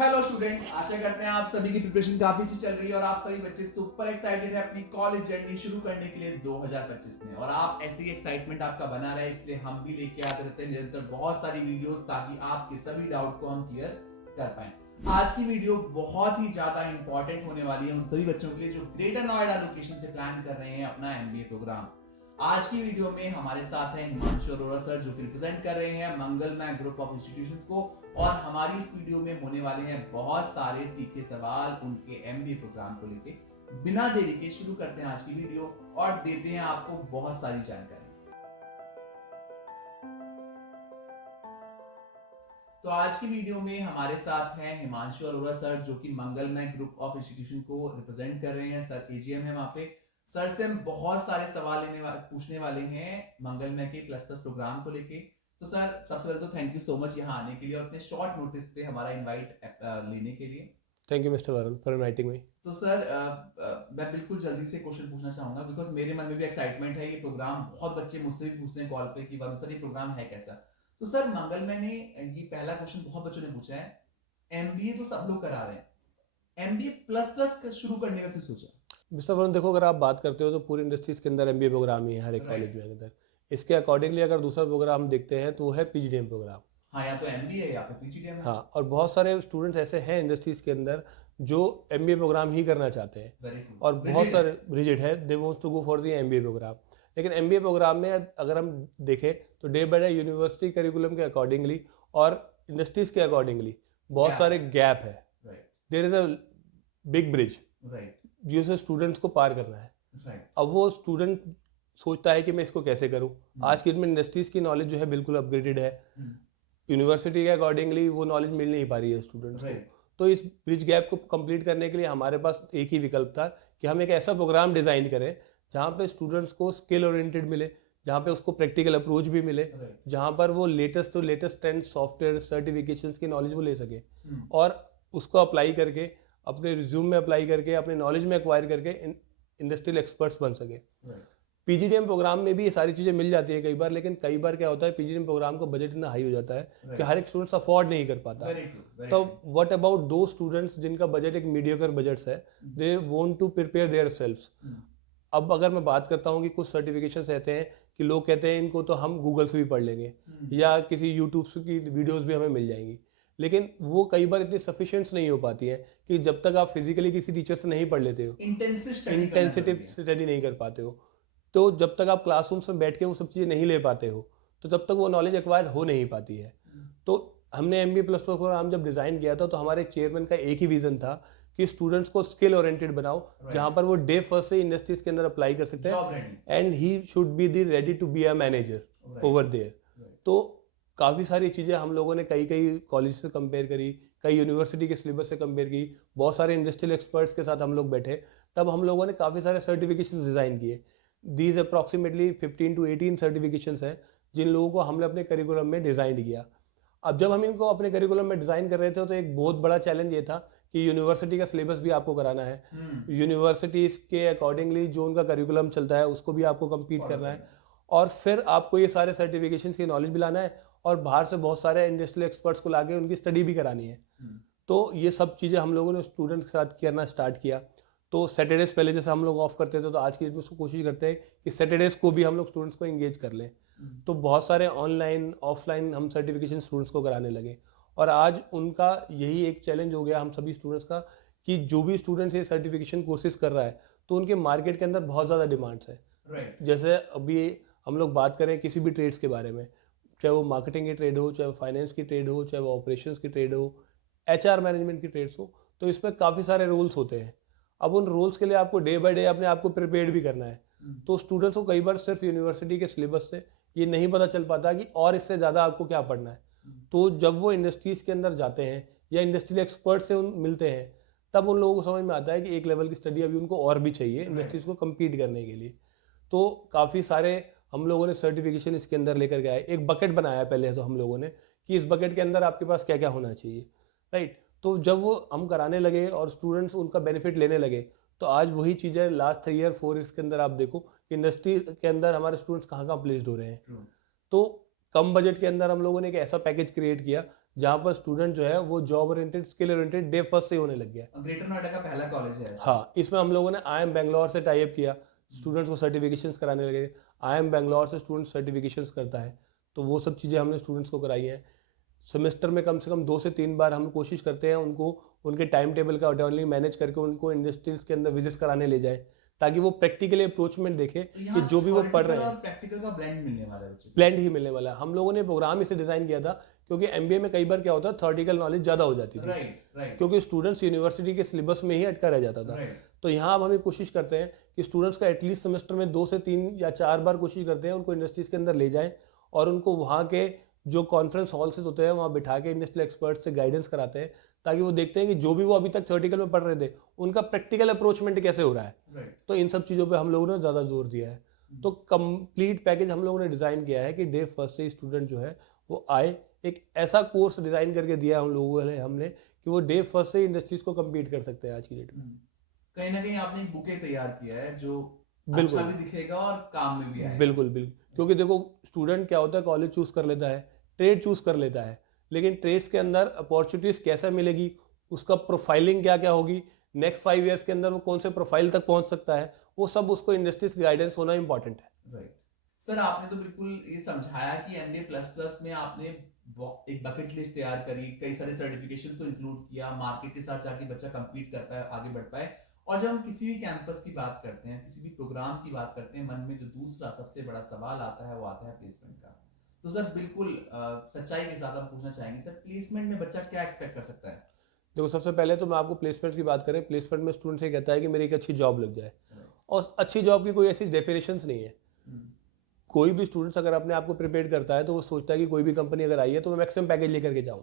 Hello student, आशा करते हैं आप सभी की प्रिपरेशन काफी अच्छी चल रही है और आप सभी बच्चे सुपर एक्साइटेड है अपनी कॉलेज जर्नी शुरू करने के लिए 2025 में। और आप ऐसे ही एक्साइटमेंट आपका बना रहे, इसलिए हम भी लेके आते रहते हैं निरंतर बहुत सारी वीडियोस, ताकि आपके सभी डाउट को हम क्लियर कर पाए। आज की वीडियो बहुत ही ज्यादा इंपॉर्टेंट होने वाली है उन सभी बच्चों के लिए जो ग्रेटर नोएडा लोकेशन से प्लान कर रहे हैं अपना एमबीए प्रोग्राम। आज की वीडियो में हमारे साथ हैं हिमांशु अरोड़ा सर, जो कि रिप्रेजेंट कर रहे हैं मंगलमय ग्रुप ऑफ इंस्टीट्यूशंस को। और हमारी इस वीडियो में होने वाले हैं बहुत सारे तीखे सवाल उनके एमबीए प्रोग्राम को लेके। बिना देरी के शुरू करते हैं आज की वीडियो और देते हैं आपको बहुत सारी जानकारी। तो आज की वीडियो में हमारे साथ हैं हिमांशु अरोड़ा सर, जो कि मंगलमय ग्रुप ऑफ इंस्टीट्यूशन को रिप्रेजेंट कर रहे हैं। सर एजीएम है वहां पे। सर से हम बहुत सारे सवाल पूछने वाले हैं मंगलमय के प्लस प्लस प्रोग्राम को लेके। तो सर सबसे पहले तो थैंक यू सो मच यहाँ आने के लिए और इतने शॉर्ट नोटिस पे हमारा इनवाइट लेने के लिए। Thank you mister Varun for inviting me. तो सर मैं बिल्कुल जल्दी से क्वेश्चन पूछना चाहूंगा, बिकॉज मेरे मन में भी एक्साइटमेंट है। ये प्रोग्राम बहुत बच्चे मुझसे भी पूछते हैं कॉल पे कि वरुण सर ये प्रोग्राम है कैसा। तो सर मंगलमय ने ये पहला क्वेश्चन बहुत बच्चों ने पूछा है, एमबीए तो सब लोग करा रहे हैं, एमबीए प्लस प्लस शुरू करने का क्यों सोचा? मिस्टर वरुण देखो, अगर आप बात करते हो तो पूरी इंडस्ट्रीज़ के अंदर एमबीए प्रोग्राम ही है हर एक कॉलेज में अंदर। इसके अकॉर्डिंगली अगर दूसरा प्रोग्राम देखते हैं तो वो है पीजीडीएम प्रोग्राम। हाँ, या तो एमबीए है या फिर पीजीडीएम है। हाँ, और बहुत सारे स्टूडेंट्स ऐसे हैं इंडस्ट्रीज़ के अंदर जो एमबीए प्रोग्राम ही करना चाहते हैं। Very true. और बहुत सारे रिजिड है, they wants to go for the MBA programme. लेकिन एमबीए प्रोग्राम में अगर हम देखें तो day by day university curriculum के अकॉर्डिंगली और इंडस्ट्रीज़ के अकॉर्डिंगली बहुत सारे गैप है। There is a big bridge जिसे स्टूडेंट्स को पार करना है। अब वो स्टूडेंट सोचता है कि मैं इसको कैसे करूं। आज की डेट में इंडस्ट्रीज की नॉलेज जो है बिल्कुल अपग्रेडेड है। यूनिवर्सिटी के अकॉर्डिंगली वो नॉलेज मिल नहीं पा रही है स्टूडेंट्स को। तो इस ब्रिज गैप को कंप्लीट करने के लिए हमारे पास एक ही विकल्प था कि हम एक ऐसा प्रोग्राम डिज़ाइन करें जहाँ पे स्टूडेंट्स को स्किल ओरिएंटेड मिले, जहाँ पे उसको प्रैक्टिकल अप्रोच भी मिले, जहाँ पर वो latest to latest trend software certifications की नॉलेज वो ले सके और उसको अप्लाई करके अपने रिज्यूम में अप्लाई करके अपने नॉलेज में एक्वायर करके इंडस्ट्रियल एक्सपर्ट्स बन सके। पीजीडीएम प्रोग्राम में भी ये सारी चीज़ें मिल जाती है कई बार, लेकिन कई बार क्या होता है पीजीडीएम प्रोग्राम का बजट इतना हाई हो जाता है कि हर एक स्टूडेंट्स अफोर्ड नहीं कर पाता। तो व्हाट अबाउट दो स्टूडेंट्स जिनका बजट एक मीडियोकर बजट्स है, they want to prepare their selves. अब अगर मैं बात करता हूँ कि कुछ सर्टिफिकेशंस रहते हैं कि लोग कहते हैं इनको तो हम गूगल से भी पढ़ लेंगे या किसी यूट्यूब की वीडियोज़ भी हमें मिल जाएंगी, लेकिन वो कई बार इतनी सफिशिएंट नहीं हो पाती है कि जब तक आप फिजिकली किसी टीचर से नहीं पढ़ लेते हो, इंटेंसिव स्टडी नहीं कर पाते हो, तो जब तक आप क्लासरूम्स में बैठ के वो सब चीज़ें नहीं ले पाते हो तो तब तक वो नॉलेज एक्वायर हो नहीं पाती है। तो हमने एमबीए प्लस प्रोग्राम जब डिज़ाइन किया था तो हमारे चेयरमैन का एक ही विजन था कि स्टूडेंट्स को स्किल ओरिएंटेड बनाओ, जहाँ पर वो डे फर्स्ट से इंडस्ट्रीज के अंदर अप्लाई कर सकते हैं and he should be the ready to be a manager over there. तो काफ़ी सारी चीज़ें हम लोगों ने कई कई कॉलेज से कंपेयर करी, कई यूनिवर्सिटी के सिलेबस से कंपेयर की, बहुत सारे इंडस्ट्रियल एक्सपर्ट्स के साथ हम लोग बैठे, तब हम लोगों ने काफ़ी सारे सर्टिफिकेशन डिज़ाइन किए। दीज अप्रॉक्सीमेटली 15 to 18 सर्टिफिकेशंस हैं जिन लोगों को हमने अपने करिकुलम में डिज़ाइन किया। अब जब हम इनको अपने करिकुलम में डिज़ाइन कर रहे थे तो एक बहुत बड़ा चैलेंज ये था कि यूनिवर्सिटी का सिलेबस भी आपको कराना है, यूनिवर्सिटीज़ के अकॉर्डिंगली जो उनका करिकुलम चलता है उसको भी आपको कंप्लीट करना है, और फिर आपको ये सारे सर्टिफिकेशंस की नॉलेज भी लाना है और बाहर से बहुत सारे इंडस्ट्रियल एक्सपर्ट्स को लाके उनकी स्टडी भी करानी है। तो ये सब चीज़ें हम लोगों ने स्टूडेंट्स के साथ करना स्टार्ट किया। तो सैटरडेज पहले जैसे हम लोग ऑफ करते थे तो आज की डेट में उसको कोशिश करते हैं कि सैटरडेज को भी हम लोग स्टूडेंट्स को एंगेज कर लें। तो बहुत सारे ऑनलाइन ऑफलाइन हम सर्टिफिकेशन स्टूडेंट्स को कराने लगे और आज उनका यही एक चैलेंज हो गया हम सभी स्टूडेंट्स का कि जो भी स्टूडेंट्स ये सर्टिफिकेशन कोर्सेज कर रहा है तो उनके मार्केट के अंदर बहुत ज़्यादा डिमांड्स है। जैसे अभी हम लोग बात करें किसी भी ट्रेड्स के बारे में, चाहे वो मार्केटिंग की ट्रेड हो, चाहे वो फाइनेंस की ट्रेड हो, चाहे वो ऑपरेशंस की ट्रेड हो, एचआर मैनेजमेंट की ट्रेड्स हो, तो इसमें काफ़ी सारे रूल्स होते हैं। अब उन रूल्स के लिए आपको डे बाय डे अपने आप को प्रिपेयर भी करना है। तो स्टूडेंट्स को कई बार सिर्फ यूनिवर्सिटी के सिलेबस से ये नहीं पता चल पाता कि और इससे ज़्यादा आपको क्या पढ़ना है। तो जब वो इंडस्ट्रीज़ के अंदर जाते हैं या इंडस्ट्रियल एक्सपर्ट से उन मिलते हैं तब उन लोगों को समझ में आता है कि एक लेवल की स्टडी अभी उनको और भी चाहिए इंडस्ट्रीज़ को कम्पीट करने के लिए। तो काफ़ी सारे हम लोगों ने सर्टिफिकेशन इसके अंदर लेकर के आए, एक बकेट बनाया पहले तो हम लोगों ने कि इस बकेट के अंदर आपके पास क्या क्या होना चाहिए, राइट। तो जब वो हम कराने लगे और स्टूडेंट्स उनका बेनिफिट लेने लगे तो आज वही चीज़ें लास्ट 3 ईयर 4 ईयर्स के अंदर आप देखो कि इंडस्ट्री के अंदर हमारे स्टूडेंट्स कहाँ कहाँ प्लेस्ड हो रहे हैं। तो कम बजट के अंदर हम लोगों ने एक ऐसा पैकेज क्रिएट किया जहाँ पर स्टूडेंट जो है वो job oriented, skill oriented day first से ही होने लग गया है। ग्रेटर नोएडा का पहला कॉलेज है ऐसा। हाँ, इसमें हम लोगों ने IIM बैंगलोर से टाई अप किया, स्टूडेंट्स को सर्टिफिकेशंस कराने लगे। IIM बैंगलोर से स्टूडेंट सर्टिफिकेशंस करता है, तो वो सब चीज़ें हमने स्टूडेंट्स को कराई हैं। सेमेस्टर में कम से कम 2 से 3 बार हम कोशिश करते हैं उनको उनके टाइम टेबल का अकॉर्डिंगली मैनेज करके उनको इंडस्ट्रीज के अंदर विजिट्स कराने ले जाएं, ताकि वो प्रैक्टिकली अप्रोचमेंट देखें तो कि यहाँ जो भी वो पढ़ रहे थ्योरेटिकल हैं और प्रैक्टिकल का ब्लेंड मिलने वाला है बच्चे को। ब्लेंड ही मिलने वाला है। हम लोगों ने प्रोग्राम इसे डिज़ाइन किया था क्योंकि MBA में कई बार क्या होता है, थ्योरेटिकल नॉलेज ज़्यादा हो जाती थी, राइट क्योंकि स्टूडेंट्स यूनिवर्सिटी के सिलेबस में ही अटका रह जाता था। राइट। तो यहाँ अब हमें कोशिश करते हैं कि स्टूडेंट्स का एटलीस्ट सेमेस्टर में 2 से 3 या 4 बार कोशिश करते हैं उनको इंडस्ट्रीज के अंदर ले जाएं और उनको वहाँ के जो कॉन्फ्रेंस हॉल्स होते हैं वहाँ बिठा के इंडस्ट्रियल एक्सपर्ट से गाइडेंस कराते हैं, ताकि वो देखते हैं कि जो भी वो अभी तक थ्योरेटिकल में पढ़ रहे थे उनका प्रैक्टिकल अप्रोचमेंट कैसे हो रहा है। राइट। तो इन सब चीज़ों पे हम लोगों ने ज़्यादा जोर दिया है। तो कंप्लीट पैकेज हम लोगों ने डिज़ाइन किया है कि डे फर्स्ट से स्टूडेंट जो है वो आए, एक ऐसा कोर्स डिज़ाइन करके दिया है हम लोगों ने हमने कि वो डे फर्स्ट से इंडस्ट्रीज को कम्पीट कर सकते हैं आज की डेट में। कहीं ना कहीं आपने एक बुके तैयार किया है जो बिल्कुल अच्छा भी दिखेगा और काम में भी आएगा। बिल्कुल बिल्कुल, क्योंकि देखो स्टूडेंट क्या होता है, कॉलेज चूज कर लेता है, ट्रेड चूज कर लेता है, लेकिन ट्रेड्स के अंदर अपॉर्चुनिटीज कैसे मिलेगी, उसका प्रोफाइलिंग क्या क्या होगी, नेक्स्ट 5 ईयर्स के अंदर वो कौन से प्रोफाइल तक पहुंच सकता है, वो सब उसको इंडस्ट्रीज गाइडेंस होना इंपॉर्टेंट है। राइट। सर आपने तो बिल्कुल ये समझाया कि MBA प्लस प्लस में आपने एक बकेट लिस्ट तैयार करी, कई सारे सर्टिफिकेशंस को इंक्लूड किया, मार्केट के साथ जाके बच्चा कंपीट कर पाए, आगे बढ़ पाए। और जब हम किसी भी कैंपस की बात करते हैं, किसी भी प्रोग्राम की बात करते हैं, मन में जो दूसरा सबसे बड़ा सवाल आता है वो आता है प्लेसमेंट का। तो सर बिल्कुल सच्चाई के साथ हम पूछना चाहेंगे सर, प्लेसमेंट में बच्चा क्या एक्सपेक्ट कर सकता है? देखो सबसे पहले तो मैं आपको प्लेसमेंट की बात करें, प्लेसमेंट में स्टूडेंट ये कहता है कि मेरी एक अच्छी जॉब लग जाए, और अच्छी जॉब की कोई ऐसी डेफिनेशंस नहीं है। कोई भी स्टूडेंट्स अगर अपने आप को प्रिपेयर करता है तो वो सोचता है कि कोई भी कंपनी अगर आई है तो मैं मैक्सिमम पैकेज लेकर के जाऊँ,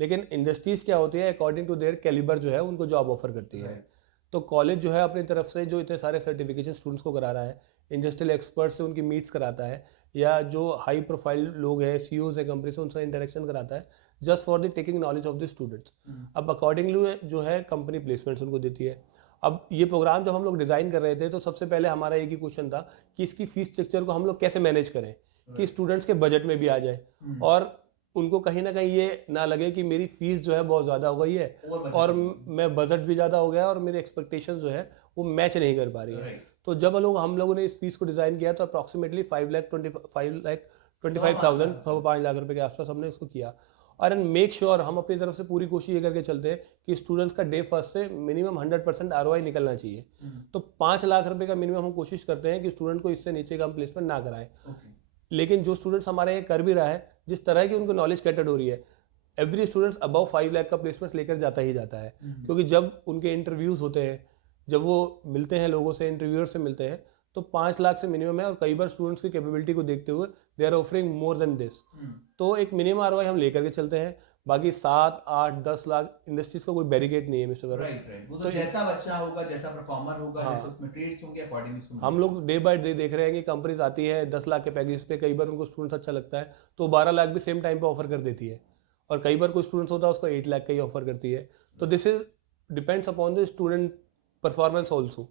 लेकिन इंडस्ट्रीज क्या होती है, अकॉर्डिंग टू देयर कैलिबर जो है उनको जॉब ऑफर करती है। तो कॉलेज जो है अपनी तरफ से जो इतने सारे सर्टिफिकेशन स्टूडेंट्स को करा रहा है, इंडस्ट्रियल एक्सपर्ट से उनकी मीट्स कराता है, या जो हाई प्रोफाइल लोग हैं, CEOs है कंपनी से, उनसे इंटरेक्शन कराता है, just for the taking knowledge of the students. अब अकॉर्डिंगली जो है कंपनी प्लेसमेंट्स उनको देती है। अब ये प्रोग्राम जब हम लोग डिज़ाइन कर रहे थे तो सबसे पहले हमारा एक ही क्वेश्चन था कि इसकी फीस स्ट्रक्चर को हम लोग कैसे मैनेज करें कि स्टूडेंट्स के बजट में भी आ जाए, और उनको कहीं ना कहीं ये ना लगे कि मेरी फीस जो है बहुत ज़्यादा हो गई है और मैं बजट भी ज़्यादा हो गया और मेरी एक्सपेक्टेशंस जो है वो मैच नहीं कर पा रही है। तो जब हम लोगों ने इस फीस को डिज़ाइन किया तो अप्रॉक्सीमेटली 5,25,000 5 लाख रुपए के आसपास हमने इसको किया। और एंड मेक श्योर हम अपनी तरफ से पूरी कोशिश ये करके चलते हैं कि स्टूडेंट्स का डे फर्स्ट से मिनिमम 100% ROI निकलना चाहिए। तो 5 लाख रुपए का मिनिमम हम कोशिश करते हैं कि स्टूडेंट को इससे नीचे का हम प्लेसमेंट ना कराएं। लेकिन जो स्टूडेंट्स हमारे ये कर भी रहा है, जिस तरह की उनको नॉलेज कैटर्ड हो रही है, एवरी स्टूडेंट्स अबव 5 लाख का प्लेसमेंट लेकर जाता ही जाता है। क्योंकि जब उनके इंटरव्यूज़ होते हैं, जब वो मिलते हैं लोगों से, इंटरव्यूअर से मिलते हैं, तो 5 लाख से मिनिमम है, और कई बार स्टूडेंट्स की कैपेबिलिटी को देखते हुए they are offering more than this. तो एक मिनिमम ROI हम लेकर के चलते हैं, बाकी 7, 8, 10 लाख इंडस्ट्रीज का कोई बैरिकेड नहीं है मिस्टर वरुण। राइट। वो तो जैसा बच्चा होगा, जैसा परफॉर्मर होगा, जैसे उसमें ट्रेड्स होंगे, अकॉर्डिंगली उसको हम लोग डे बाय डे देख रहे हैं कि कंपनीज आती है 10 लाख के पैकेज पे, कई बार उनको स्टूडेंट्स अच्छा लगता है तो 12 लाख भी सेम टाइम पे ऑफर कर देती है, और कई बार कोई स्टूडेंट्स होता है उसको 8 लाख का ही ऑफर करती है। तो this is depends upon the student performance also.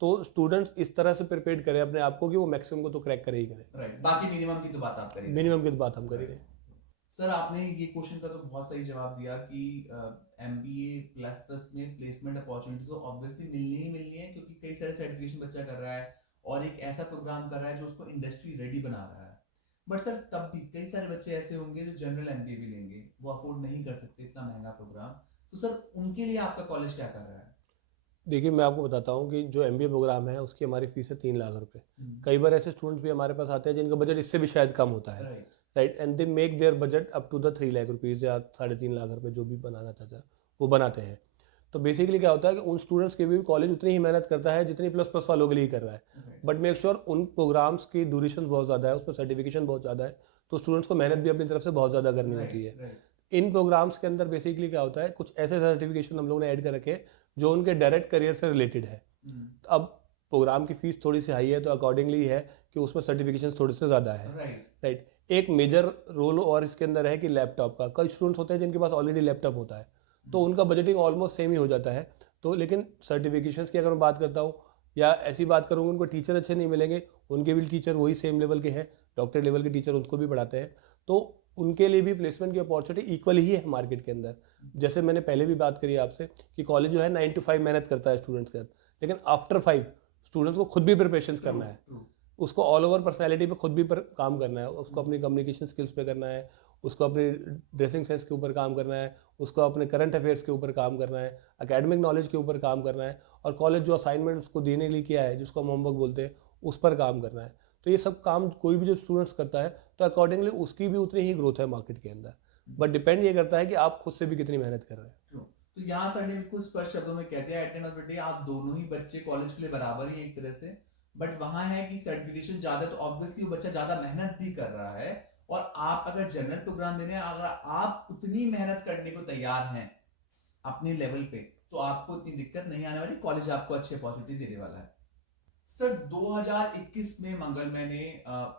तो स्टूडेंट्स इस तरह से प्रिपेयर करें अपने आप को कि वो मैक्सिमम को तो क्रैक करे ही करें। राइट। बाकी मिनिमम की तो बात आप करेंगे। मिनिमम की तो बात हम करेंगे। सर आपने ये क्वेश्चन का तो बहुत सही जवाब दिया कि MBA प्लस प्लस में प्लेसमेंट अपॉर्चुनिटी तो ऑब्वियसली मिलनी ही मिलनी है, क्योंकि कई सारे सर्टिफिकेशन बच्चा कर रहा है और एक ऐसा प्रोग्राम कर रहा है जो उसको इंडस्ट्री रेडी बना रहा है। बट सर तब भी कई सारे बच्चे ऐसे होंगे जो जनरल MBA भी लेंगे, वो अफोर्ड नहीं कर सकते इतना महंगा प्रोग्राम। तो सर उनके लिए आपका कॉलेज क्या कर रहा है? देखिए मैं आपको बताता हूँ कि जो MBA प्रोग्राम है उसकी हमारी फीस है 3 लाख रुपए। कई बार ऐसे स्टूडेंट्स भी हमारे पास आते हैं जिनका बजट इससे भी शायद कम होता है, right, and they make their budget up to the 3 lakh rupees या 3.5 लाख रुपए, जो भी बनाना चाहता है वो बनाते हैं। तो बेसिकली क्या होता है कि उन स्टूडेंट्स के भी कॉलेज उतनी ही मेहनत करता है जितनी प्लस प्लस वालों के लिए कर रहा है, बट मेक श्योर उन प्रोग्राम्स की ड्यूरेशन बहुत ज़्यादा है, उसमें सर्टिफिकेशन बहुत ज़्यादा है, तो स्टूडेंट्स को मेहनत भी अपनी तरफ से बहुत ज़्यादा करनी होती है। इन प्रोग्राम्स के अंदर बेसिकली क्या होता है, कुछ ऐसे सर्टिफिकेशन हम लोग ने ऐड कर रखे जो उनके डायरेक्ट करियर से रिलेटेड है। तो अब प्रोग्राम की फीस थोड़ी सी हाई है तो अकॉर्डिंगली है कि उसमें सर्टिफिकेशन थोड़े से ज़्यादा है, राइट। एक मेजर रोल और इसके अंदर है कि लैपटॉप का, कई स्टूडेंट्स होते हैं जिनके पास ऑलरेडी लैपटॉप होता है तो उनका बजटिंग ऑलमोस्ट सेम ही हो जाता है। तो लेकिन सर्टिफिकेशंस की अगर मैं बात करता हूँ या ऐसी बात करूँगा, उनको टीचर अच्छे नहीं मिलेंगे, उनके भी टीचर वही सेम लेवल के हैं, डॉक्टर लेवल के टीचर उनको भी पढ़ाते हैं, तो उनके लिए भी प्लेसमेंट की अपॉर्चुनिटी इक्वल ही है मार्केट के अंदर। जैसे मैंने पहले भी बात करी आपसे कि कॉलेज जो है 9 to 5 मेहनत करता है स्टूडेंट्स के साथ, लेकिन आफ्टर 5 स्टूडेंट्स को खुद भी प्रिपरेशन करना है, उसको ऑल ओवर पर्सनैलिटी पे खुद भी काम करना है, उसको अपनी कम्युनिकेशन स्किल्स पे करना है, उसको अपनी ड्रेसिंग सेंस के ऊपर काम करना है, उसको अपने करंट अफेयर्स के ऊपर काम करना है, एकेडमिक नॉलेज के ऊपर काम करना है, और कॉलेज जो असाइनमेंट उसको देने के लिए किया है, जिसको हम होमवर्क बोलते हैं, उस पर काम करना है। तो ये सब काम कोई भी जो स्टूडेंट्स करता है तो अकॉर्डिंगली उसकी भी उतनी ही ग्रोथ है मार्केट के अंदर, बट डिपेंड ये करता है कि आप खुद से भी कितनी मेहनत कर रहे हैं। तो यहाँ सर ने बिल्कुल स्पष्ट शब्दों में कह दिया, at end of the day आप दोनों ही बच्चे कॉलेज के लिए बराबर ही एक तरह से, बट वहां है कि सर्टिफिकेशन ज्यादा तो ऑब्वियसली वो बच्चा ज्यादा मेहनत भी कर रहा है, और आप अगर जनरल प्रोग्राम दे रहे हैं, अगर आप उतनी मेहनत करने को तैयार हैं अपने लेवल पे, तो आपको इतनी दिक्कत नहीं आने वाली, कॉलेज आपको अच्छी अपॉर्चुनिटी देने वाला है। सर 2021 में मंगल मैंने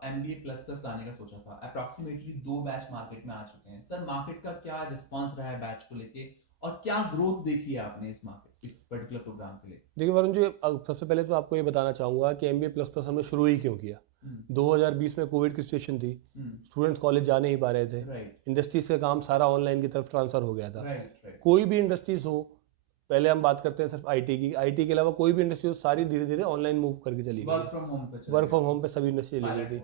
MBA प्लस प्लस लाने का सोचा था। अप्रॉक्सीमेटली 2 बैच मार्केट में आ चुके हैं। सर मार्केट का क्या रिस्पांस रहा है बैच को लेके, और क्या ग्रोथ देखी है आपने इस पर्टिकुलर प्रोग्राम के लिए? देखिए वरुण जी, सबसे पहले तो आपको ये बताना चाहूँगा कि MBA प्लस प्लस हमने शुरू ही क्यों किया। 2020 में कोविड की सिचुएशन थी, स्टूडेंट्स कॉलेज जा नहीं पा रहे थे, इंडस्ट्रीज का काम सारा ऑनलाइन की तरफ ट्रांसफर हो गया था। कोई भी इंडस्ट्रीज हो, पहले हम बात करते हैं सिर्फ आईटी की, आईटी के अलावा कोई भी इंडस्ट्री हो, सारी धीरे धीरे ऑनलाइन मूव करके चली गई। वर्क फ्रॉम होम पे सभी इंडस्ट्री चली गई थी।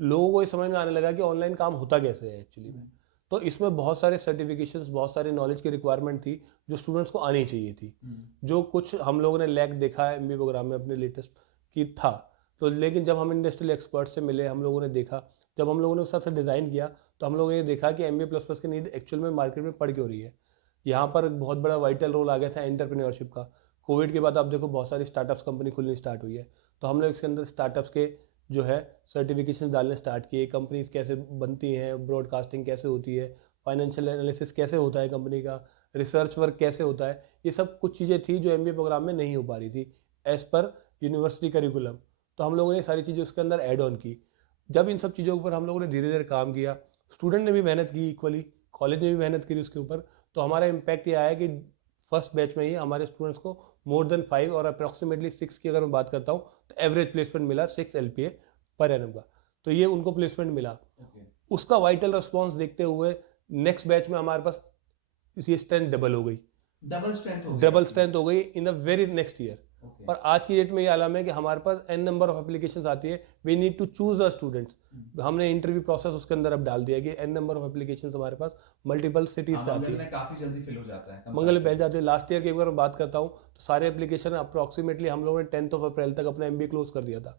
लोगों को ये समझ में आने लगा कि ऑनलाइन काम होता कैसे है एक्चुअली में। तो इसमें बहुत सारे सर्टिफिकेशंस, बहुत सारी नॉलेज की रिक्वायरमेंट थी जो स्टूडेंट्स को आनी चाहिए थी, जो कुछ हम लोगों ने लैक देखा है MBA प्रोग्राम में अपने लेटेस्ट की था। तो लेकिन जब हम इंडस्ट्रियल एक्सपर्ट से मिले, हम लोगों ने देखा, जब हम लोगों ने उसके साथ डिज़ाइन किया, तो हम लोगों ने देखा कि MBA प्लस प्लस की नीड एक्चुअल में मार्केट में पड़ क्यों रही है। यहाँ पर बहुत बड़ा वाइटल रोल आ गया था एंटरप्रेन्योरशिप का। कोविड के बाद आप देखो बहुत सारी स्टार्टअप्स कंपनी खुलनी स्टार्ट हुई है, तो हम लोग इसके अंदर स्टार्टअप्स के जो है सर्टिफिकेशन डालने स्टार्ट किए, कंपनीज कैसे बनती हैं, ब्रॉडकास्टिंग कैसे होती है, फाइनेंशियल एनालिसिस कैसे होता है कंपनी का, रिसर्च वर्क कैसे होता है, ये सब कुछ चीज़ें थी जो MBA प्रोग्राम में नहीं हो पा रही थी एज़ पर यूनिवर्सिटी करिकुलम। तो हम लोगों ने सारी चीज़ें उसके अंदर ऐड ऑन की। जब इन सब चीज़ों के ऊपर हम लोगों ने धीरे धीरे काम किया, स्टूडेंट ने भी मेहनत की इक्वली, कॉलेज ने भी मेहनत की उसके ऊपर, तो हमारा इम्पैक्ट ये आया कि फर्स्ट बैच में ही हमारे स्टूडेंट्स को मोर देन 5 और अप्रॉक्सीमेटली 6 की अगर मैं बात करता हूँ तो एवरेज प्लेसमेंट मिला 6 LPA पर एनम का। तो ये उनको प्लेसमेंट मिला। उसका वाइटल रिस्पॉन्स देखते हुए नेक्स्ट बैच में हमारे पास ये स्ट्रेंथ डबल हो गई, डबल स्ट्रेंथ हो गई in the very next year. और आज की डेट में ये आलम है कि हमारे पास n नंबर ऑफ एप्लीकेशंस आती है, we need to choose a students. हमने इंटरव्यू प्रोसेस उसके अंदर अब डाल दिया कि n नंबर ऑफ एप्लीकेशंस हमारे पास मल्टीपल सिटीज से आती है, काफी जल्दी फिल हो जाता है, मंगल में पहल जाती है। लास्ट ईयर की अगर बात करता हूँ तो सारे एप्लीकेशन अप्रॉक्सीमेटली हम लोगों ने 10 अप्रैल तक अपना MBA क्लोज कर दिया था।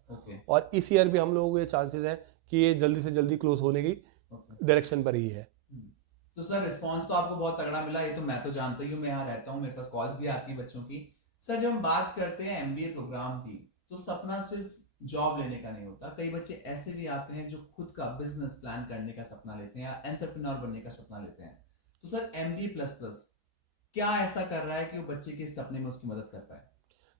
और इस ईयर भी हम लोगों को ये चांसेस हैं कि ये जल्दी से जल्दी क्लोज होने की डायरेक्शन पर ही है। तो सर रिस्पांस तो आपको बहुत तगड़ा मिला, ये तो मैं तो जानता ही हूँ, मैं यहाँ रहता हूँ, मेरे पास कॉल्स भी आती है बच्चों की। सर जब हम बात करते हैं MBA प्रोग्राम की, तो सपना सिर्फ जॉब लेने का नहीं होता। कई बच्चे ऐसे भी आते हैं जो खुद का बिजनेस प्लान करने का सपना लेते हैं या एंटरप्रेन्योर बनने का सपना लेते हैं। तो सर MBA प्लस प्लस क्या ऐसा कर रहा है कि वो बच्चे के सपने में उसकी मदद कर पाए?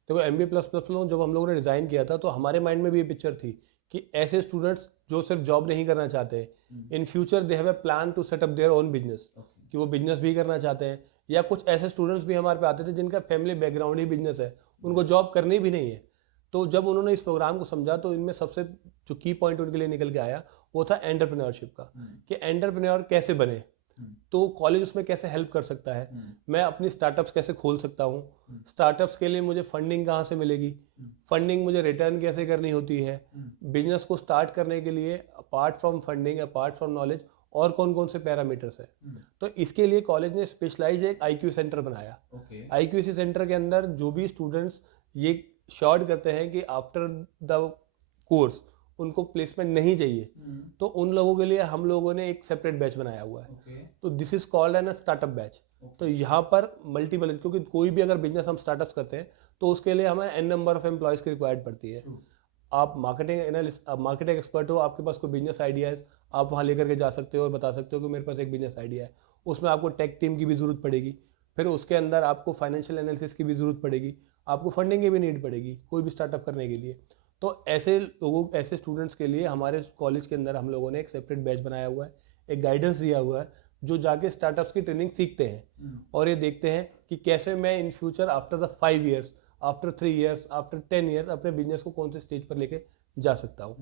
देखो MBA प्लस प्लस जब हम लोगों ने डिज़ाइन किया था तो हमारे माइंड में भी ये पिक्चर थी कि ऐसे स्टूडेंट्स जो सिर्फ जॉब नहीं करना चाहते, in future they have a plan to set up their own business, कि वो बिजनेस भी करना चाहते हैं। या कुछ ऐसे स्टूडेंट्स भी हमारे पे आते थे जिनका फैमिली बैकग्राउंड ही बिजनेस है, उनको जॉब करनी भी नहीं है। तो जब उन्होंने इस प्रोग्राम को समझा तो इनमें सबसे जो की पॉइंट उनके लिए निकल के आया वो था एंटरप्रेन्योरशिप का, कि एंटरप्रेन्योर कैसे बने, तो कॉलेज उसमें कैसे हेल्प कर सकता है, मैं अपनी स्टार्टअप्स कैसे खोल सकता हूँ, स्टार्टअप्स के लिए मुझे फंडिंग कहाँ से मिलेगी, फंडिंग मुझे रिटर्न कैसे करनी होती है, बिजनेस को स्टार्ट करने के लिए apart from funding, apart from knowledge और कौन कौन से पैरामीटर्स है। तो इसके लिए कॉलेज ने स्पेशलाइज एक IQ सेंटर बनाया। IQC सेंटर के अंदर जो भी स्टूडेंट्स ये शॉर्ट करते हैं कि आफ्टर द कोर्स उनको प्लेसमेंट नहीं चाहिए, तो उन लोगों के लिए हम लोगों ने एक सेपरेट बैच बनाया हुआ है। तो this is called an startup batch. तो यहाँ पर मल्टीपल, क्योंकि कोई भी अगर बिजनेस हम स्टार्टअप करते हैं तो उसके लिए हमें n नंबर ऑफ एम्प्लॉयज की रिक्वायर्ड पड़ती है। आप मार्केटिंग एनालिस्ट, आप मार्केटिंग एक्सपर्ट हो, आपके पास कोई बिजनेस आइडिया है, आप वहाँ लेकर के जा सकते हो और बता सकते हो कि मेरे पास एक बिजनेस आइडिया है। उसमें आपको टेक टीम की भी ज़रूरत पड़ेगी, फिर उसके अंदर आपको फाइनेंशियल एनालिसिस की भी ज़रूरत पड़ेगी, आपको फंडिंग की भी नीड पड़ेगी कोई भी स्टार्टअप करने के लिए। तो ऐसे लोगों, ऐसे स्टूडेंट्स के लिए हमारे कॉलेज के अंदर हम लोगों ने एक सेपरेट बैच बनाया हुआ है, एक गाइडेंस दिया हुआ है, जो जाके स्टार्टअप्स की ट्रेनिंग सीखते हैं और ये देखते हैं कि कैसे मैं in future after the 5 years, after 3 years, after 10 years अपने बिजनेस को कौन से स्टेज पर लेके जा सकता हूँ।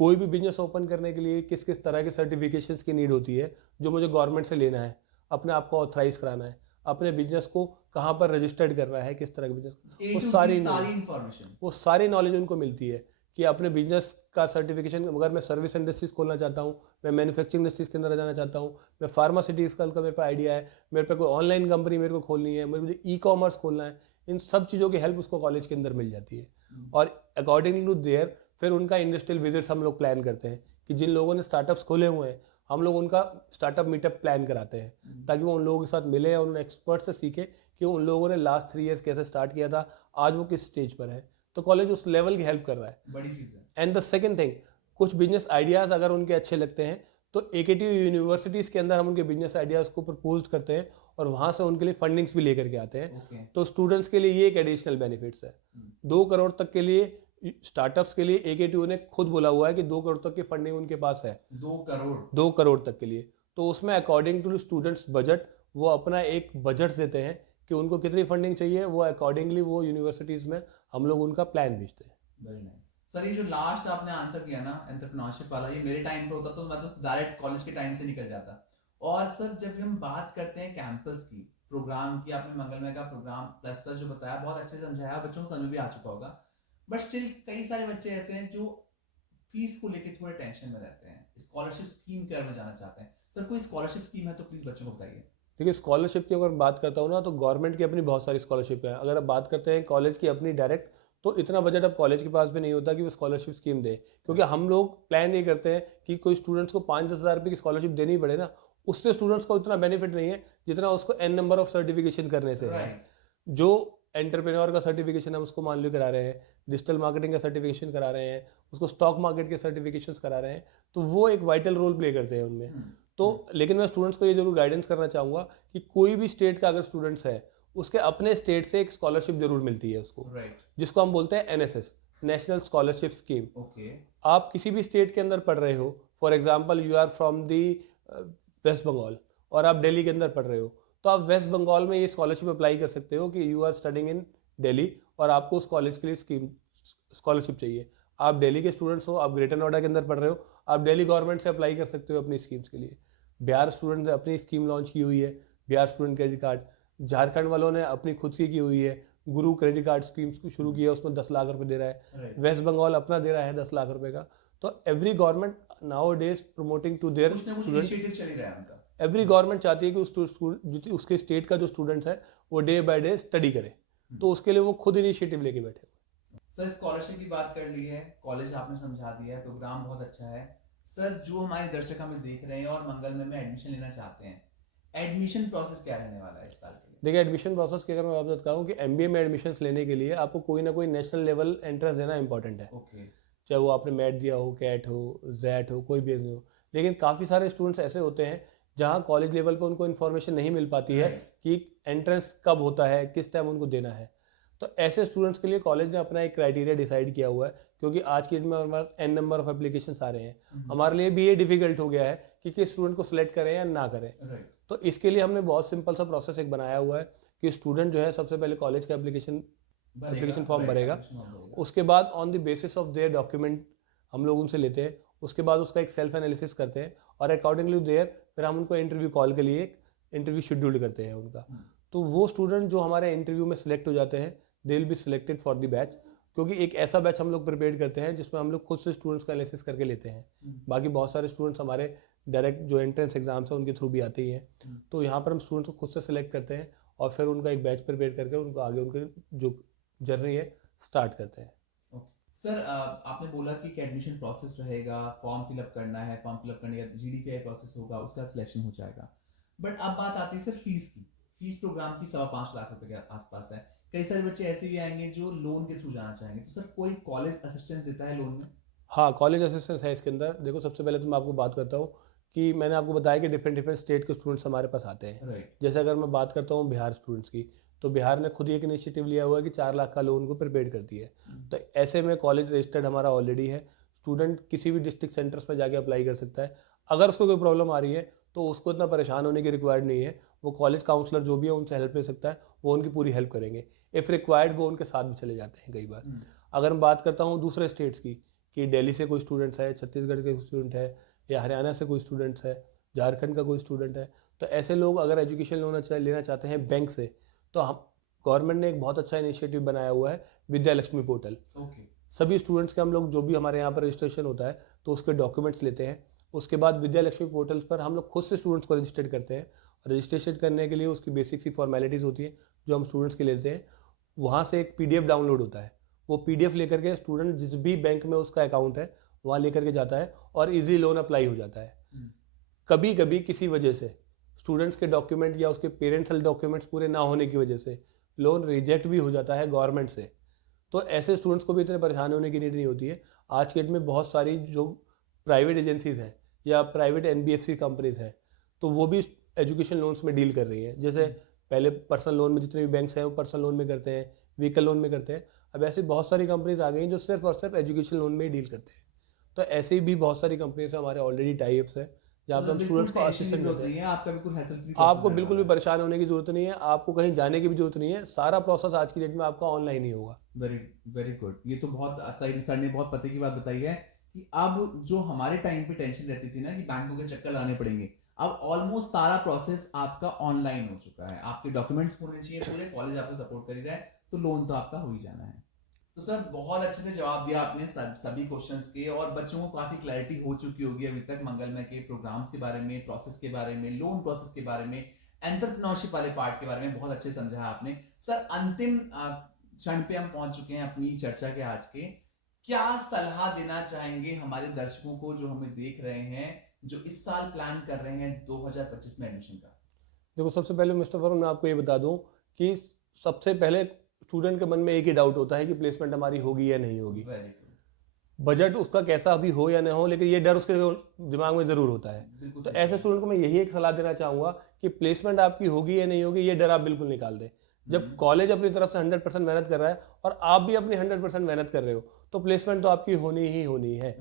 कोई भी बिजनेस ओपन करने के लिए किस किस तरह के सर्टिफिकेशंस की नीड होती है जो मुझे गवर्नमेंट से लेना है, अपने आप को ऑथराइज कराना है, अपने बिजनेस को कहाँ पर रजिस्टर्ड करना है, किस तरह का बिजनेस, ए वो टू सारी जी सारी नॉलेज, इंफॉर्मेशन। वो सारी नॉलेज उनको मिलती है कि अपने बिजनेस का सर्टिफिकेशन, अगर मैं सर्विस इंडस्ट्रीज खोलना चाहता हूँ, मैं मैन्युफैक्चरिंग इंडस्ट्रीज के अंदर जाना चाहता हूँ, मैं फार्मास्यूटिकल का मेरे पे आइडिया है, मेरे पे कोई ऑनलाइन कंपनी मेरे को खोलनी है, मुझे ई कॉमर्स खोलना है, इन सब चीज़ों की हेल्प उसको कॉलेज के अंदर मिल जाती है। और अकॉर्डिंग टू देयर फिर उनका इंडस्ट्रियल विजिट्स हम लोग प्लान करते हैं कि जिन लोगों ने स्टार्टअप्स खोले हुए हैं हम लोग उनका स्टार्टअप मीटअप प्लान कराते हैं ताकि वो उन लोगों के साथ मिले और उन एक्सपर्ट से सीखे कि उन लोगों ने लास्ट 3 ईयर्स कैसे स्टार्ट किया था, आज वो किस स्टेज पर है। तो कॉलेज उस लेवल की हेल्प कर रहा है। बड़ी चीज है। एंड द सेकेंड थिंग, कुछ बिजनेस आइडियाज़ अगर उनके अच्छे लगते हैं तो AKTU यूनिवर्सिटीज़ के अंदर हम उनके बिजनेस आइडियाज़ को प्रपोज करते हैं और वहाँ से उनके लिए फंडिंग्स भी लेकर के आते हैं। ओके। तो स्टूडेंट्स के लिए ये एक एडिशनल बेनिफिट्स है। 2 करोड़ तक के लिए स्टार्टअप्स के लिए AKTU ने खुद बोला हुआ है कि 2 करोड़ तक की फंडिंग उनके पास है। 2 करोड़? 2 करोड़ तक के लिए। तो उसमें अकॉर्डिंग टू स्टूडेंट्स बजट वो अपना एक बजट देते हैं कि उनको कितनी फंडिंग चाहिए, वो अकॉर्डिंगली वो यूनिवर्सिटीज़ में हम लोग उनका प्लान भेजते हैं। Very nice sir. ये जो लास्ट आपने आंसर दिया ना एंटरप्रेन्योरशिप वाला, ये मेरे टाइम पे होता तो मैं तो डायरेक्ट कॉलेज के टाइम से निकल जाता। और सर जब हम बात करते हैं कैंपस की, प्रोग्राम की, आपने मंगलमय का प्रोग्राम प्लस प्लस जो बताया बहुत अच्छे से समझाया, बच्चों को समझ भी आ चुका होगा। बट स्टिल कई सारे बच्चे ऐसे हैं जो फीस को लेके थोड़े टेंशन में रहते हैं, स्कॉलरशिप स्कीम के बारे में जाना चाहते हैं। सर कोई स्कॉलरशिप स्कीम है तो प्लीज बच्चों को बताइए। देखिए, स्कॉलरशिप की अगर बात करता हूँ ना तो गवर्नमेंट की अपनी बहुत सारी स्कॉलरशिप है। अगर आप बात करते हैं कॉलेज की अपनी डायरेक्ट, तो इतना बजट अब कॉलेज के पास भी नहीं होता कि वो स्कॉलरशिप स्कीम दे, क्योंकि हम लोग प्लान ये करते हैं कि कोई स्टूडेंट्स को 5-10 हज़ार रुपये की स्कॉलरशिप देनी पड़े ना, उससे स्टूडेंट्स को इतना बेनिफिट नहीं है जितना उसको n नंबर ऑफ सर्टिफिकेशन करने से है। राइट। जो एंटरप्रेन्योर का सर्टिफिकेशन हम उसको मान लो करा रहे हैं, डिजिटल मार्केटिंग का सर्टिफिकेशन करा रहे हैं, उसको स्टॉक मार्केट के सर्टिफिकेशंस करा रहे हैं, तो वो एक वाइटल रोल प्ले करते हैं उनमें। तो लेकिन मैं स्टूडेंट्स को ये जरूर गाइडेंस करना चाहूँगा कि कोई भी स्टेट का अगर स्टूडेंट्स है, उसके अपने स्टेट से एक स्कॉलरशिप जरूर मिलती है उसको, राइट। जिसको हम बोलते हैं NSS, national scholarship scheme. Okay. आप किसी भी स्टेट के अंदर पढ़ रहे हो, for example you are from the West Bengal और आप दिल्ली के अंदर पढ़ रहे हो, तो आप वेस्ट बंगाल में ये स्कॉलरशिप अप्लाई कर सकते हो कि you are studying in Delhi और आपको उस कॉलेज के लिए स्कीम स्कॉलरशिप चाहिए। आप दिल्ली के स्टूडेंट्स हो, आप ग्रेटर नोएडा के अंदर पढ़ रहे हो, आप दिल्ली गवर्नमेंट से अप्लाई कर सकते हो अपनी स्कीम्स के लिए। बिहार स्टूडेंट ने अपनी स्कीम लॉन्च की हुई है, Bihar student credit card. Jharkhand वालों ने अपनी खुद की हुई है, गुरु क्रेडिट कार्ड स्कीम शुरू की है, उसमें 10 लाख रुपए दे रहा है। राइट। वेस्ट बंगाल अपना दे रहा है 10 लाख रुपए का। तो every government nowadays promoting to their कुछ ना कुछ स्टूडेंट, इनिशिएटिव चल ही रहा है उनका। एवरी गवर्नमेंट चाहती है कि उसके स्टेट का जो स्टूडेंट्स है वो डे बाय डे स्टडी करे, तो उसके लिए वो खुद इनिशिएटिव लेके बैठे। सर स्कॉलरशिप की बात कर ली है, कॉलेज आपने समझा दिया है, प्रोग्राम बहुत अच्छा है। सर जो हमारे दर्शक हमें देख रहे हैं और मंगलमय में एडमिशन लेना चाहते हैं, एडमिशन प्रोसेस क्या रहने वाला है इस साल के लिए? देखिए, एडमिशन प्रोसेस की अगर मैं आपको बताऊँ कि MBA में एडमिशन लेने के लिए आपको कोई ना कोई नेशनल लेवल एंट्रेंस देना इंपॉर्टेंट है। ओके। चाहे वो आपने मैट दिया हो, कैट हो, जैट हो, कोई भी हो। लेकिन काफ़ी सारे स्टूडेंट्स ऐसे होते हैं जहाँ कॉलेज लेवल पे उनको इन्फॉर्मेशन नहीं मिल पाती है Right. कि एंट्रेंस कब होता है, किस टाइम उनको देना है। तो ऐसे स्टूडेंट्स के लिए कॉलेज ने अपना एक क्राइटेरिया डिसाइड किया हुआ है, क्योंकि आज की डेट में हमारे n नंबर ऑफ एप्लीकेशंस आ रहे हैं। हमारे लिए भी ये डिफिकल्ट हो गया है कि किस स्टूडेंट को सिलेक्ट करें या ना करें। राइट। तो इसके लिए हमने बहुत सिंपल सा प्रोसेस एक बनाया हुआ है कि स्टूडेंट जो है सबसे पहले कॉलेज का एप्लीकेशन फॉर्म भरेगा। उसके बाद on the basis of their document हम लोग उनसे लेते हैं, उसके बाद उसका एक सेल्फ एनालिसिस करते हैं और अकॉर्डिंगली देयर फिर हम उनको इंटरव्यू कॉल के लिए एक इंटरव्यू शेड्यूल करते हैं उनका। तो वो स्टूडेंट जो हमारे इंटरव्यू में सिलेक्ट हो जाते हैं, they will be selected for the batch, क्योंकि एक ऐसा बैच हम लोग प्रिपेयर करते हैं जिसमें हम लोग खुद से स्टूडेंट्स का एनालिसिस करके लेते हैं। बाकी बहुत सारे स्टूडेंट्स हमारे डायरेक्ट जो एंट्रेंस एग्जाम्स हैं उनके थ्रू भी आते ही हैं। तो यहाँ पर हम स्टूडेंट्स को खुद से सिलेक्ट करते हैं और फिर उनका एक बैच प्रिपेयर करके उनको आगे उनकी जो जर्नी है स्टार्ट करते हैं। सर आपने बोला कि एडमिशन प्रोसेस रहेगा, फॉर्म फिलअप करना है, फॉर्म फिलअप करने के बाद GD प्रोसेस होगा, उसका सिलेक्शन हो जाएगा। बट अब बात आती है सर फीस की। फीस प्रोग्राम की 5.25 लाख रुपए के आसपास है। कई सारे बच्चे ऐसे भी आएंगे जो लोन के थ्रू जाना चाहेंगे, तो सर कोई कॉलेज असिस्टेंस देता है लोन में? हाँ, कॉलेज असिस्टेंस है इसके अंदर। देखो, सबसे पहले तो मैं आपको बात करता हूँ कि मैंने आपको बताया कि डिफरेंट स्टेट के स्टूडेंट्स हमारे पास आते हैं। राइट। जैसे अगर मैं बात करता हूँ बिहार स्टूडेंट्स की, तो बिहार ने खुद ही एक इनिशिएटिव लिया हुआ है कि 4 लाख का लोन को प्रिपेयर करती है। तो ऐसे में कॉलेज रजिस्टर्ड हमारा ऑलरेडी है। स्टूडेंट किसी भी डिस्ट्रिक्ट सेंटर्स में जाके अप्लाई कर सकता है। अगर उसको कोई प्रॉब्लम आ रही है तो उसको इतना परेशान होने की रिक्वायर्ड नहीं है। वो कॉलेज काउंसलर जो भी है उनसे हेल्प ले सकता है, वो उनकी पूरी हेल्प करेंगे। इफ़ रिक्वायर्ड वो उनके साथ भी चले जाते हैं कई बार। अगर मैं बात करता हूँ दूसरे स्टेट्स की कि दिल्ली से कोई स्टूडेंट्स है, छत्तीसगढ़ के स्टूडेंट है, या हरियाणा से कोई स्टूडेंट्स है, झारखंड का कोई स्टूडेंट है, तो ऐसे लोग अगर एजुकेशन लोन लेना चाहते हैं बैंक से, तो हम गवर्नमेंट ने एक बहुत अच्छा इनिशिएटिव बनाया हुआ है, विद्या लक्ष्मी पोर्टल। ओके। सभी स्टूडेंट्स के हम लोग जो भी हमारे यहाँ पर रजिस्ट्रेशन होता है तो उसके डॉक्यूमेंट्स लेते हैं, उसके बाद विद्या लक्ष्मी पोर्टल पर हम लोग खुद से स्टूडेंट्स को रजिस्टर्ड करते हैं। रजिस्ट्रेशन करने के लिए उसकी बेसिक सी फॉर्मेलिटीज़ होती है जो हम स्टूडेंट्स के लेते हैं। वहाँ से एक पीडीएफ डाउनलोड होता है, वो पीडीएफ लेकर के स्टूडेंट जिस भी बैंक में उसका अकाउंट है वहाँ लेकर के जाता है और इजी लोन अप्लाई हो जाता है। कभी कभी किसी वजह से स्टूडेंट्स के डॉक्यूमेंट या उसके पेरेंट्सल डॉक्यूमेंट्स पूरे ना होने की वजह से लोन रिजेक्ट भी हो जाता है गवर्नमेंट से, तो ऐसे स्टूडेंट्स को भी इतने परेशान होने की नीड नहीं होती है। आज के डेट में बहुत सारी जो प्राइवेट एजेंसीज हैं या प्राइवेट एनबीएफसी कंपनीज हैं, तो वो भी एजुकेशन लोन्स में डील कर रही हैं। जैसे पहले पर्सनल लोन में जितने भी बैंक्स हैं वो पर्सनल लोन में करते हैं, व्हीकल लोन में करते हैं, अब ऐसी बहुत सारी कंपनीज आ गई हैं जो सिर्फ और सिर्फ एजुकेशन लोन में ही डील करते हैं। तो ऐसे भी बहुत सारी कंपनीज हैं, हमारे ऑलरेडी टाई अप्स है जहाँ पे हम स्टूडेंट्स को असिस्टेंस देते हैं। आपका बिल्कुल हैसल फ्री आपको बिल्कुल भी परेशान होने की जरूरत नहीं है, आपको कहीं जाने की भी जरूरत नहीं है, सारा प्रोसेस आज की डेट में आपका ऑनलाइन ही होगा। Very very good. ये तो बहुत सही, सर ने बहुत पते की बात बताई है कि अब जो हमारे टाइम पे टेंशन रहती थी ना कि बैंकों के चक्कर लगाने पड़ेंगे, अब ऑलमोस्ट सारा प्रोसेस आपका ऑनलाइन हो चुका है। आपके डॉक्यूमेंट्स होने चाहिए पूरे, कॉलेज आपको सपोर्ट कर ही रहा है, तो लोन तो आपका हो ही जाना है। तो सर बहुत अच्छे से जवाब दिया आपने सभी क्वेश्चंस के, और बच्चों को काफी क्लैरिटी हो चुकी होगी अभी तक मंगलमय के प्रोग्राम्स के बारे में, प्रोसेस के बारे में, लोन प्रोसेस के बारे में, एंटरप्रेन्योरशिप वाले पार्ट के बारे में बहुत अच्छे समझा आपने। सर अंतिम क्षण पे हम पहुंच चुके हैं अपनी चर्चा के आज के। क्या सलाह देना चाहेंगे हमारे दर्शकों को जो हमें देख रहे हैं, जो इस साल प्लान कर रहे हैं 2025 में एडमिशन का? देखो, सबसे पहले मिस्टर फरून मैं आपको ये बता दूं कि सबसे पहले स्टूडेंट के मन में एक ही डाउट होता है कि प्लेसमेंट हमारी होगी या नहीं होगी। बजट उसका कैसा भी हो या ना हो, लेकिन ये डर उसके दिमाग में जरूर होता है। तो ऐसे स्टूडेंट को मैं यही एक सलाह देना चाहूंगा कि प्लेसमेंट आपकी होगी या नहीं होगी ये डर आप बिल्कुल निकाल दें। जब कॉलेज अपनी तरफ से 100% मेहनत कर रहा है और आप भी अपनी 100% मेहनत कर रहे हो, तो प्लेसमेंट तो आपकी होनी ही होनी है।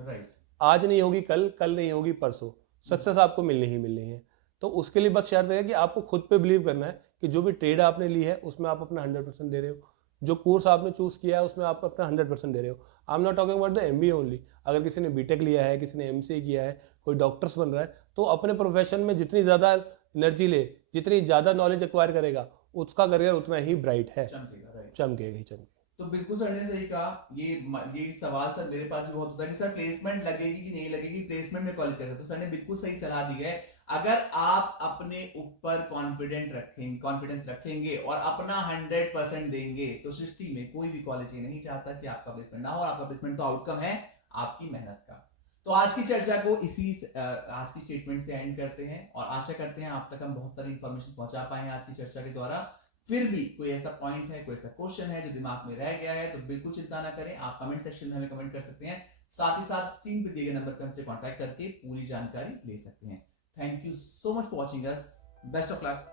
आज नहीं होगी कल, कल नहीं होगी परसों, सक्सेस आपको मिलनी ही मिलनी है। तो उसके लिए बस शर्त है कि आपको खुद पे बिलीव करना है कि जो भी ट्रेड आपने ली है उसमें आप अपना 100% दे रहे हो, जो कोर्स आपने चूज किया है उसमें आप अपना 100% दे रहे हो। I am not talking about the MBA only. अगर किसी ने बीटेक लिया है, किसी ने एमसीए किया है, कोई डॉक्टर्स बन रहा है, तो अपने प्रोफेशन में जितनी ज़्यादा एनर्जी ले, जितनी ज़्यादा नॉलेज एक्वायर करेगा, उसका करियर उतना ही ब्राइट है, चमकेगा ही चमकेगा। तो बिल्कुल सर ने सही कहा। ये सवाल सर मेरे पास भी बहुत होता है कि सर प्लेसमेंट लगेगी कि नहीं लगेगी, प्लेसमेंट में कॉलेज कैसे, तो सर ने बिल्कुल सही सलाह दी है। अगर आप अपने ऊपर कॉन्फिडेंस रखेंगे और अपना 100% देंगे, तो सृष्टि में कोई भी कॉलेज ये नहीं चाहता कि आपका प्लेसमेंट ना हो। आपका प्लेसमेंट तो आउटकम है आपकी मेहनत का। तो आज की चर्चा को आज की स्टेटमेंट से एंड करते हैं, और आशा करते हैं आप तक हम बहुत सारी इंफॉर्मेशन पहुंचा पाए हैं आज की चर्चा के द्वारा। फिर भी कोई ऐसा पॉइंट है, कोई ऐसा क्वेश्चन है जो दिमाग में रह गया है, तो बिल्कुल चिंता ना करें, आप कमेंट सेक्शन में हमें कमेंट कर सकते हैं। साथ ही साथ स्क्रीन पे दिए गए नंबर पर हमसे कांटेक्ट करके पूरी जानकारी ले सकते हैं। Thank you so much for watching us. Best of luck.